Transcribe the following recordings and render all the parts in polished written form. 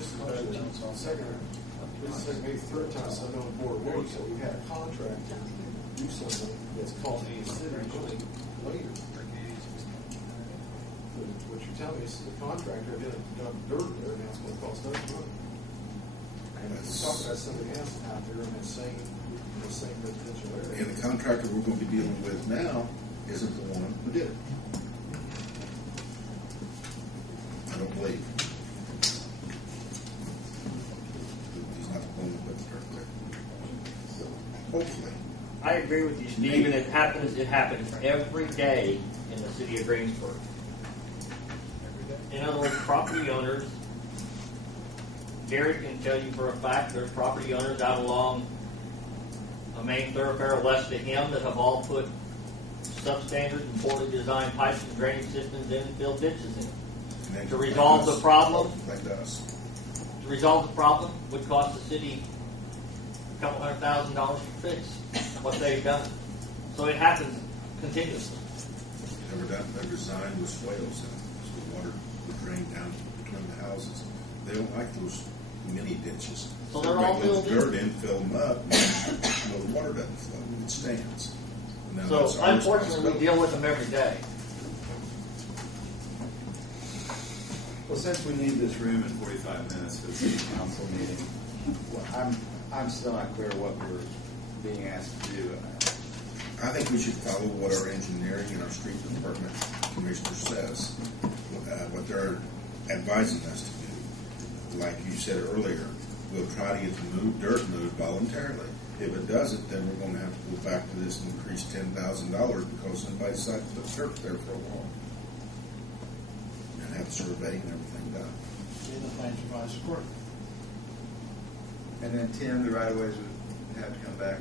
this is second, maybe third time I've been on board work, so we had a contractor do something that's cost a city money later. What you're telling me is the contractor did dump dirt there, and it's going to cost us money. And we're talking about somebody else out there in that same residential area. And the contractor we're going to be dealing with now isn't the one who did it. I don't believe. He's not the one that put the dirt there. So, hopefully. I agree with you, Steve, and it happens every day in the city of Greensburg. In other words, property owners, Gary can tell you for a fact there's property owners out along a main thoroughfare west of him that have all put substandard and poorly designed pipes and drainage systems in and filled ditches in. To resolve the problem, would cost the city a couple $100,000 to fix what they've done. So it happens continuously. They're designed with swales in it, so the water would drain down between the houses. They don't like those mini ditches. So they're all filled in. Dirt in, fill them up, and the water doesn't flow; it stands. So unfortunately, we deal with them every day. Well, since we need this room in 45 minutes for the city council meeting, well, I'm still not clear what we're being asked to do. I think we should follow what our engineering and our street department commissioner says, what they're advising us to do. Like you said earlier, we'll try to get the dirt moved voluntarily. If it doesn't, then we're going to have to go back to this and increase $10,000 because somebody decided to put dirt there for a wall. And have surveying and everything done. In the plans revised report. And then Tim, the right-of-ways would have to come back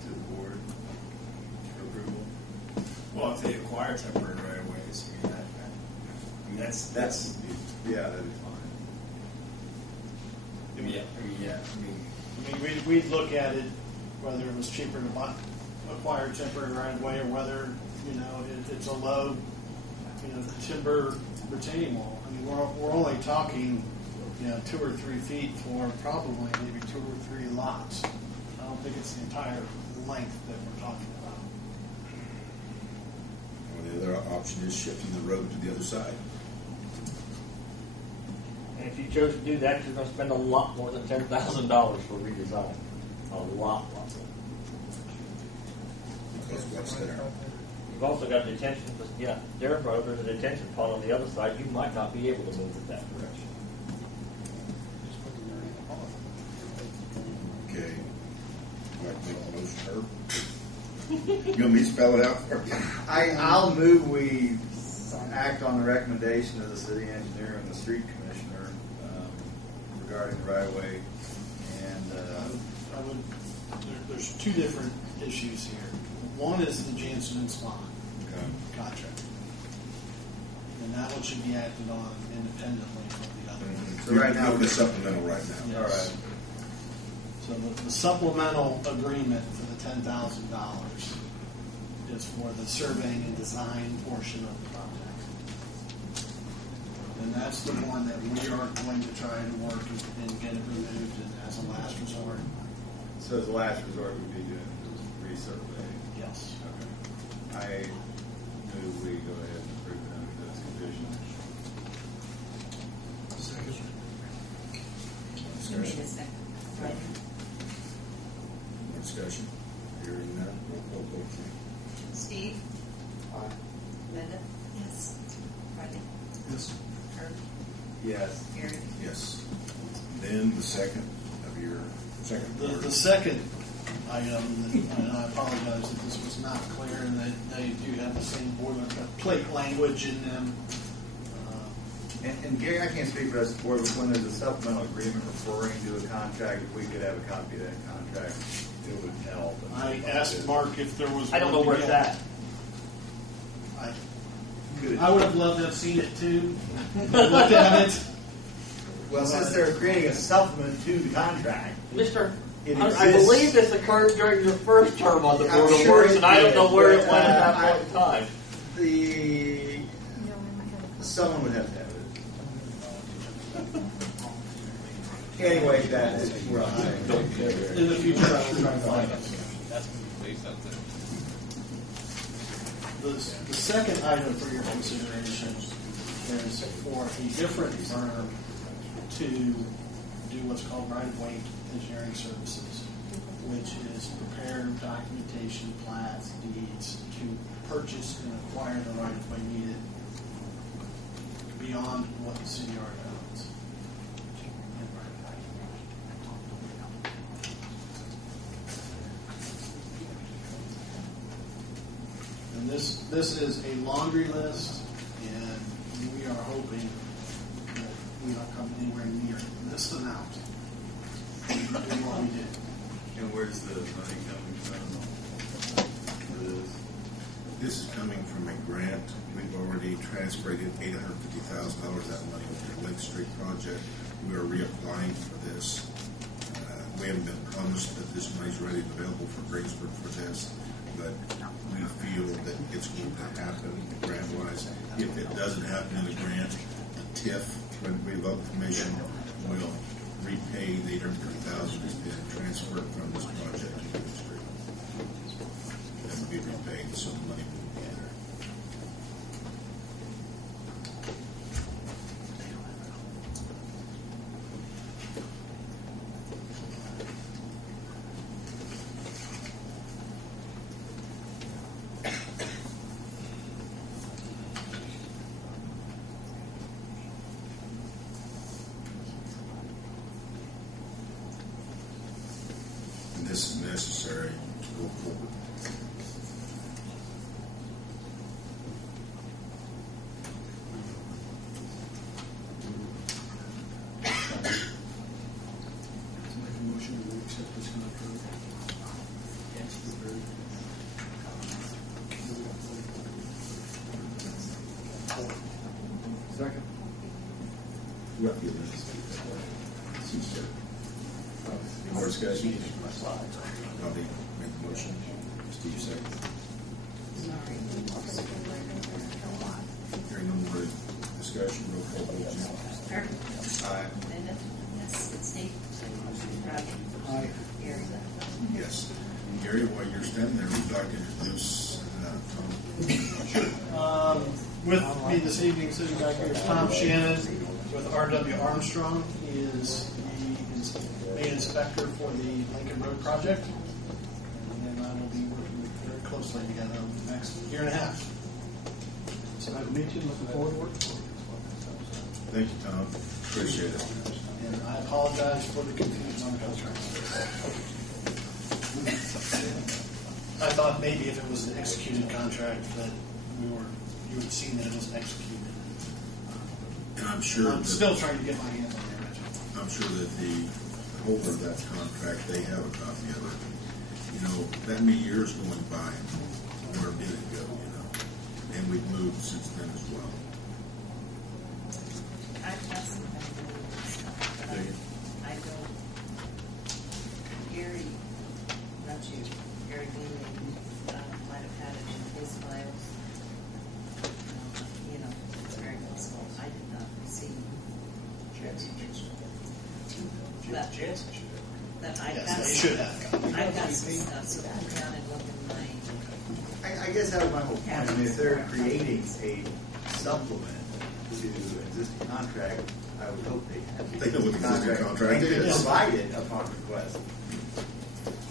to the board for approval. Well, if they acquire temporary right-of-ways, I mean, that's yeah, that'd be fine. I mean, we'd look at it whether it was cheaper to acquire temporary right of way or whether it's a low timber retaining wall. I mean, we're only talking 2 or 3 feet for probably maybe 2 or 3 lots. I don't think it's the entire length that we're talking about. Well, the other option is shifting the road to the other side. And if you chose to do that, you're going to spend a lot more than $10,000 for redesign. A lot more. Because what's there? You've also got detention. Darren Road, there's a detention pond on the other side. You might not be able to move it that direction. Okay. I'd like to make a motion, Herb. You want me to spell it out for you? I'll move we act on the recommendation of the city engineer and the street commissioner regarding the right-of-way. And there's 2 different issues here. One is the Jansen and Swan contract. And that one should be acted on independently from the other. So right now, we're supplemental right now. Yes. All right. So the supplemental agreement for the $10,000 is for the surveying and design portion of the project. And that's the one that we are going to try to work and get it removed and as a last resort. So as a last resort, we'd be doing resurvey. Yes. Okay. I move we go ahead and approve it under those conditions. Discussion. Right. More discussion. Hearing none. Roll call, please. Steve? Aye. Linda? Yes. Rodney? Yes. Herb? Yes. Gary? Yes. Then the second of your second part. The second item, and I apologize if this was not clear, and that they do have the same boilerplate language in them. And Gary, I can't speak for the rest of the board, but when there's a supplemental agreement referring to a contract, if we could have a copy of that contract, it would help. I asked Mark if there was. I don't know where it's at. I would have loved to have seen it too. Looked at it. Well, since they're creating a supplement to the contract, Mr. It I believe this occurred during your first term on the Board of Works, and I don't know where it went at that point in time. Someone would have to have it. Anyway, that is where I'm saying. In the future, I will try and find it. The second item for your consideration is for a different firm to do what's called right-of-way engineering services, which is prepare documentation, plats, deeds to purchase and acquire the right-of-way needed beyond what the city already owns. And this is a laundry list, and we are hoping that we don't come anywhere near this amount. In what we do. And where's the money coming from for this? This is coming from a grant. We've already transferred $850,000 that money over to the Lake Street project. We are reapplying for this. We haven't been promised that this money is ready and available for Greensburg for this, but we feel that it's going to happen grant-wise. If it doesn't happen in the grant, the TIF, when we vote commission, will repay the $850,000 that's been transferred from this project to the street. That will be repaid, so the money will be there. This is necessary to go forward. Make a motion to accept this contract. Second. Roughly this. Any more discussion? Robbie, make the motion. Steve, second. Hearing no more discussion, roll call vote, Jim. Eric? Aye. Linda? Yes. Steve? Robbie? Aye. Gary? Yes. And Gary, while you're standing there, we'd like to introduce Tom. With me this evening, sitting back here, is Tom Shannon with R.W. Armstrong. He is the main inspector for the Lincoln Road project. And then I will be working very closely together over the next year and a half. So nice to meet you. Looking forward to working for you. Thank you, Tom. Appreciate it. And I apologize for the confusion on the contract. I thought maybe if it was an executed contract that you would have seen that it was executed. And I'm sure I'm that, still trying to get my hands on the original. I'm sure that the holder of that contract, they have a copy of it. You know, that many years going by, where did it go, you know? And we've moved since then as well. I've got some stuff, but I don't. Gary, not you, Gary Greenley, might have had it in his files. You know, it's very possible. I did not receive. That I got. Yes, they should have. I've got some stuff, so come down and look in my. I guess that was my whole point. I mean, if they're creating a supplement to existing contract, I would hope they have. They know what the existing contract and is. provide it upon request.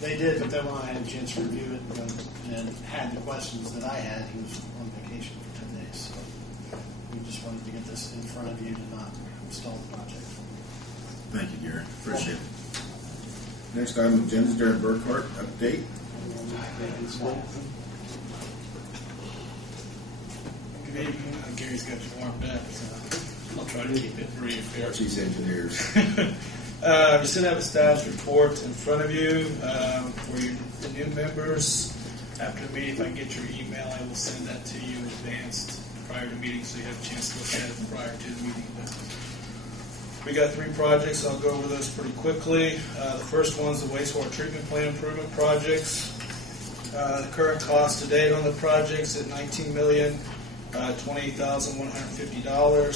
They did, but then when I had a chance to review it and had the questions that I had, he was on vacation for 10 days. So we just wanted to get this in front of you to not stall the project. Thank you, Gary. Appreciate it. Next item, Jen's Darren Burkhart, update. Good evening. Gary's got you warmed up, so I'll try to keep it brief here. Chief engineers. You should have a status report in front of you for the new members. After the meeting, if I can get your email, I will send that to you advanced prior to the meeting so you have a chance to look at it prior to the meeting. But we got 3 projects. I'll go over those pretty quickly. The first one's the wastewater treatment plant improvement projects. The current cost to date on the projects at $19,028,150.